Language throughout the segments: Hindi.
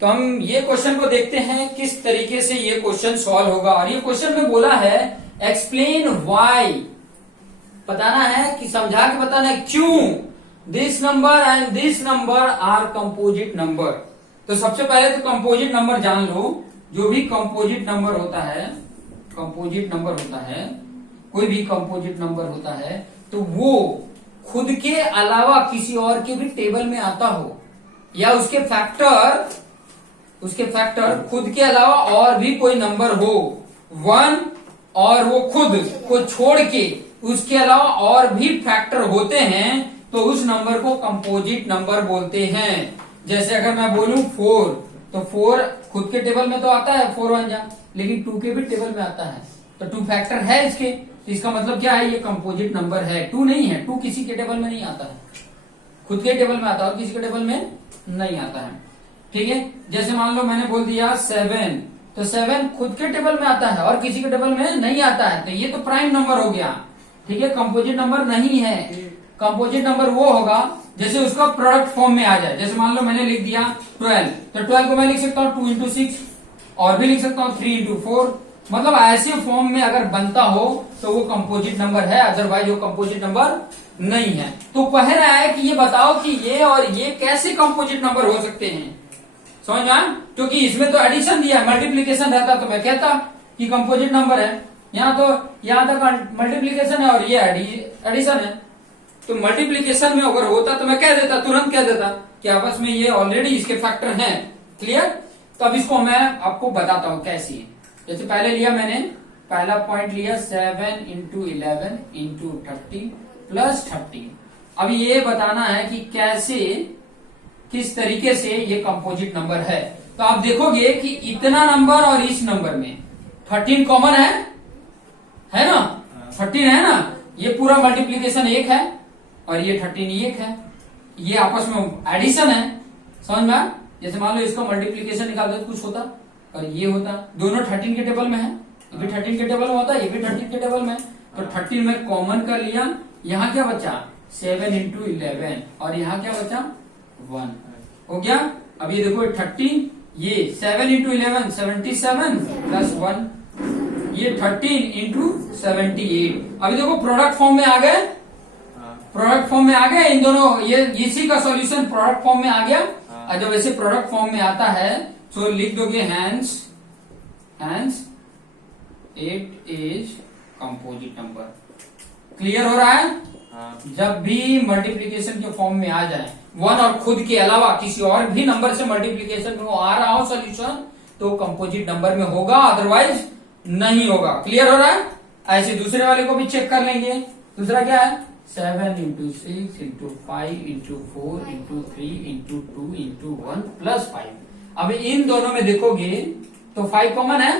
तो हम ये क्वेश्चन को देखते हैं किस तरीके से ये क्वेश्चन सॉल्व होगा। और ये क्वेश्चन में बोला है एक्सप्लेन व्हाई, बताना है कि समझा के बताना है क्यों this number and this number are composite number. तो सबसे पहले तो कंपोजिट नंबर जान लो। जो भी कंपोजिट नंबर होता है, कंपोजिट नंबर होता है, कोई भी कंपोजिट नंबर होता है तो वो खुद के अलावा किसी और के भी टेबल में आता हो, या उसके फैक्टर खुद के अलावा और भी कोई नंबर हो, वन, और वो खुद को छोड़ के उसके अलावा और भी फैक्टर होते हैं तो उस नंबर को कंपोजिट नंबर बोलते हैं। जैसे अगर मैं बोलूं 4, तो 4 खुद के टेबल में तो आता है 4 1 जा, लेकिन 2 के भी टेबल में आता है, तो 2 फैक्टर है इसके, तो इसका मतलब क्या है, ये कंपोजिट नंबर है। 2 नहीं है, 2 किसी के टेबल में नहीं आता है, खुद के टेबल में आता है और किसी के टेबल में नहीं आता है। ठीक है, जैसे मान लो मैंने बोल दिया 7, तो 7 खुद के टेबल में आता है और किसी के टेबल में नहीं आता है, तो ये तो प्राइम नंबर हो गया। ठीक है, कंपोजिट नंबर नहीं है। कंपोजिट नंबर वो होगा जैसे उसका प्रोडक्ट फॉर्म में आ जाए। जैसे मान लो मैंने लिख दिया 12, तो 12 को मैं लिख सकता हूँ 2 इंटू 6, और भी लिख सकता हूँ 3 इंटू 4। मतलब ऐसे फॉर्म में अगर बनता हो तो वो कंपोजिट नंबर है, अदरवाइज वो कंपोजिट नंबर नहीं है। तो कह रहा है कि ये बताओ कि ये और ये कैसे कंपोजिट नंबर हो सकते हैं। समझ में आया? क्योंकि इसमें तो एडिशन दिया, मल्टीप्लीकेशन रहता तो मैं कहता कि कंपोजिट नंबर है। यहाँ तक मल्टीप्लीकेशन है और ये एडिशन है। तो मल्टीप्लीकेशन में अगर होता तो मैं कह देता, तुरंत कह देता कि आपस में ये ऑलरेडी इसके फैक्टर हैं। क्लियर? तो अब इसको मैं आपको बताता हूं कैसे। जैसे पहले लिया मैंने, पहला पॉइंट लिया 7 इंटू 11 इंटू 30 प्लस 30। अब ये बताना है कि कैसे, किस तरीके से ये कंपोजिट नंबर है। तो आप देखोगे कि इतना नंबर और इस नंबर में 13 कॉमन है ना, 13 है ना, ये पूरा मल्टीप्लीकेशन 1 है और ये 13 1 है, ये आपस में एडिशन है। समझ में आया? जैसे मान लो इसका मल्टीप्लीकेशन निकालते तो कुछ होता और ये होता, दोनों 13 के टेबल में है, ये भी 13 के टेबल में होता है, ये भी 13 के टेबल में है, तो 13 में कॉमन कर लिया। यहाँ क्या बचा 7 इंटू 11 और यहाँ क्या बचा 1 हो गया। अब ये देखो 13, ये 7 इंटू 11 77 प्लस 1, ये 13 इंटू 78। अभी देखो प्रोडक्ट फॉर्म में आ गए, प्रोडक्ट फॉर्म में आ गए इन दोनों, ये इसी का सॉल्यूशन प्रोडक्ट फॉर्म में आ गया। और जब ऐसे प्रोडक्ट फॉर्म में आता है तो लिख दोगे hence 8 is composite number. Clear हो रहा है? जब भी मल्टीप्लीकेशन के फॉर्म में आ जाए 1 और खुद के अलावा किसी और भी नंबर से मल्टीप्लीकेशन में आ रहा हो सोल्यूशन, तो कंपोजिट नंबर में होगा, अदरवाइज नहीं होगा। क्लियर हो रहा है? ऐसे दूसरे वाले को भी चेक कर लेंगे। दूसरा क्या है 7 into 6 into 5 into 4 into 3 into 2 into 1 plus 5। अब इन दोनों में देखोगे तो 5 कॉमन है,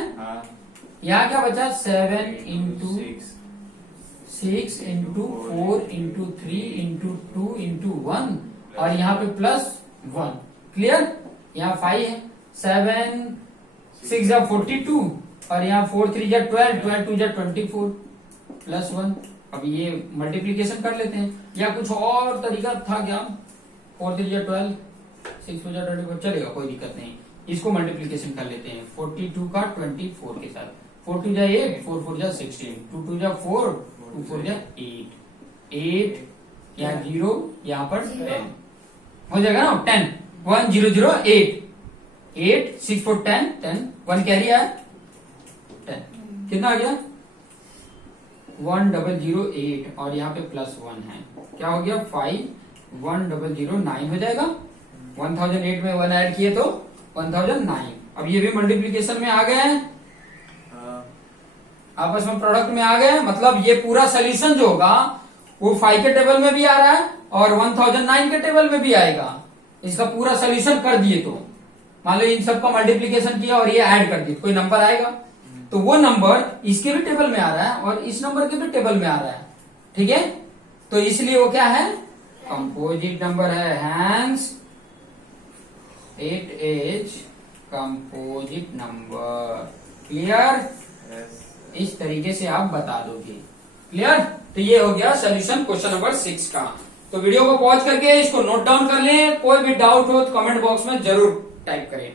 यहाँ क्या बचा 7 into 6 into 4 into 3 into 2 into 1 और यहाँ पे प्लस 1। क्लियर? यहाँ 5 है, 7 6 जा 42 और यहाँ 4 3 जा 12 12 2 जा 24 प्लस 1। अब ये मल्टीप्लीकेशन कर लेते हैं, या कुछ और तरीका था क्या, 4 3 जा 12 6 4 जा 24 चलेगा, कोई दिक्कत नहीं। इसको मल्टीप्लीकेशन कर लेते हैं 42 का 24 के साथ, 4 2 जा 8 4 4 जा 16 2 2 जा 4 2 4 जा 8 यहाँ 0 यहाँ पर 10 हो जाएगा ना, 10 1 0 0 8 6 4 10 10 1 कैरी है 10, कितना आ गया 1008 और यहाँ पे प्लस 1 है, क्या हो गया 5 1009 हो जाएगा। 1008 में 1 ऐड किए तो 1009। अब ये भी मल्टीप्लीकेशन में आ गए हैं, आपस में प्रोडक्ट में आ गए, मतलब ये पूरा सोल्यूशन जो होगा वो 5 के टेबल में भी आ रहा है और 1009 के टेबल में भी आएगा। इसका पूरा सोल्यूशन कर दिए तो मान लो इन सबका मल्टीप्लीकेशन किया और ये ऐड कर दिए, कोई नंबर आएगा, तो वो नंबर इसके भी टेबल में आ रहा है और इस नंबर के भी टेबल में आ रहा है। ठीक है, तो इसलिए वो क्या है, कंपोजिट नंबर है। Hence 8 is composite number. Clear? इस तरीके से आप बता दोगे। क्लियर? तो ये हो गया सोल्यूशन क्वेश्चन नंबर 6 का। तो वीडियो को पॉज करके इसको नोट डाउन कर लें, कोई भी डाउट हो तो कमेंट बॉक्स में जरूर टाइप करें।